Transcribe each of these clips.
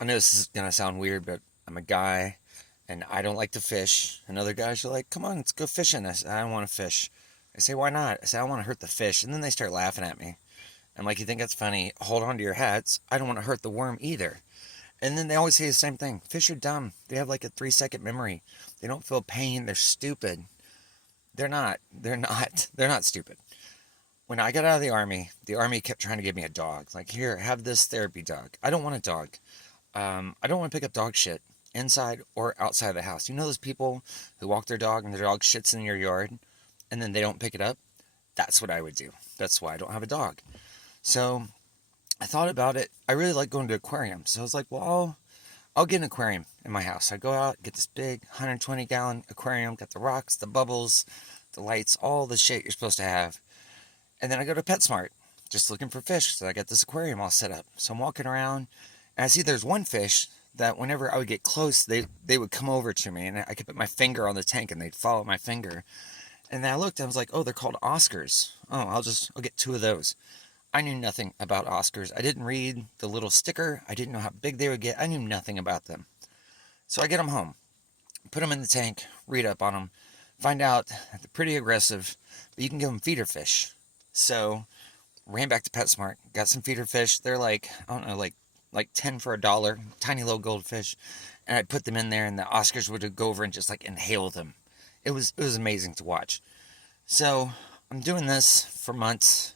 I know this is gonna sound weird, but I'm a guy and I don't like to fish. And other guys are like, come on, let's go fishing. I say, I don't want to fish. I say, why not? I say, I don't want to hurt the fish. And then they start laughing at me. I'm like, you think that's funny? Hold on to your hats. I don't want to hurt the worm either. And then they always say the same thing. Fish are dumb. They have like a 3 second memory. They don't feel pain. They're stupid. They're not. They're not. They're not stupid. When I got out of the army kept trying to give me a dog. Like, here, have this therapy dog. I don't want a dog. I don't want to pick up dog shit inside or outside of the house. You know those people who walk their dog and their dog shits in your yard and then they don't pick it up? That's what I would do. That's why I don't have a dog. So I thought about it. I really like going to aquariums. So I was like, well, I'll get an aquarium in my house. I go out, get this big 120-gallon aquarium, got the rocks, the bubbles, the lights, all the shit you're supposed to have. And then I go to PetSmart, just looking for fish. So I got this aquarium all set up. So I'm walking around, and I see there's one fish that whenever I would get close, they would come over to me, and I could put my finger on the tank, and they'd follow my finger. And then I looked, and I was like, oh, they're called Oscars. Oh, I'll get two of those. I knew nothing about Oscars. I didn't read the little sticker. I didn't know how big they would get. I knew nothing about them. So I get them home, put them in the tank, read up on them, find out they're pretty aggressive, but you can give them feeder fish. So ran back to PetSmart, got some feeder fish. They're like, I don't know, like 10 for $1, tiny little goldfish. And I'd put them in there and the Oscars would go over and just like inhale them. It was amazing to watch. So I'm doing this for months.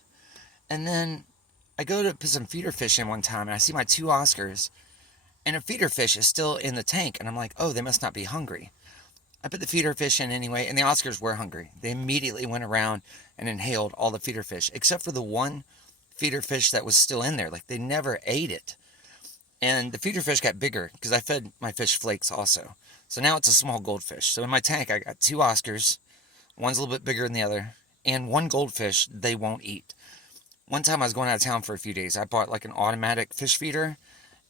And then I go to put some feeder fish in one time and I see my two Oscars and a feeder fish is still in the tank. And I'm like, oh, they must not be hungry. I put the feeder fish in anyway, and the Oscars were hungry. They immediately went around and inhaled all the feeder fish, except for the one feeder fish that was still in there. Like, they never ate it. And the feeder fish got bigger because I fed my fish flakes also. So now it's a small goldfish. So in my tank, I got two Oscars. One's a little bit bigger than the other. And one goldfish they won't eat. One time I was going out of town for a few days. I bought like an automatic fish feeder.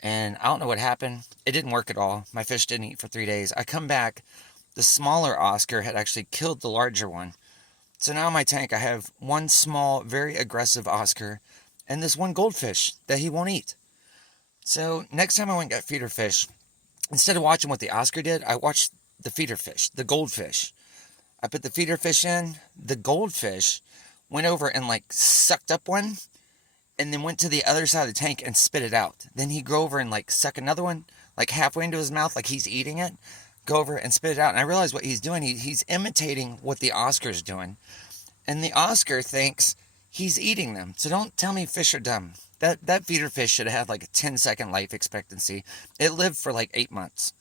And I don't know what happened. It didn't work at all. My fish didn't eat for 3 days. I come back. The smaller Oscar had actually killed the larger one. So now in my tank I have one small, very aggressive Oscar and this one goldfish that he won't eat. So next time I went and got feeder fish, instead of watching what the Oscar did, I watched the feeder fish, the goldfish. I put the feeder fish in, the goldfish went over and like sucked up one and then went to the other side of the tank and spit it out. Then he'd go over and like suck another one, like halfway into his mouth, like he's eating it, go over and spit it out. And I realized what he's doing. He's imitating what the Oscar's doing. And the Oscar thinks he's eating them. So don't tell me fish are dumb. That feeder fish should have had like a 10-second life expectancy. It lived for like 8 months.